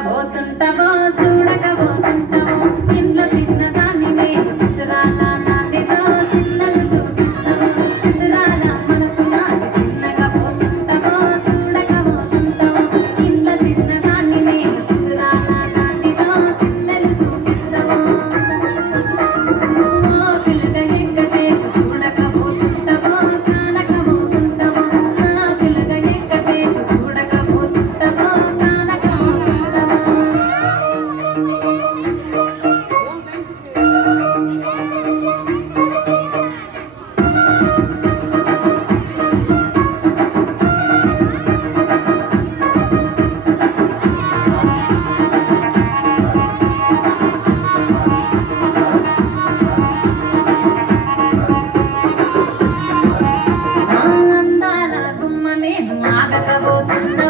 చూడకపోతుంటావో చూడకపోతుంటావో ఇంట్లో చిన్నదాన్ని నేను చిత్రాల నాటితో చిన్నలు చూపిస్తావో చిత్రాల మనసు నాటి చిన్నగా పోతుంటావో చూడకపోతుంటావో ఇంట్లో చిన్నదాన్ని నేను చిత్రాల నాటితో చిన్నలు చూపిస్తావో ఓ పిల్లగా ఎక్కటేసి చూడకపోతుంటావో కానకపోతుంటావో నా పిల్లగా ఎక్కటేసి చూడకపోతుంటావో కానకపోతుంటావో అందాల గుమ్మ నేను ఆగకపోతున్నా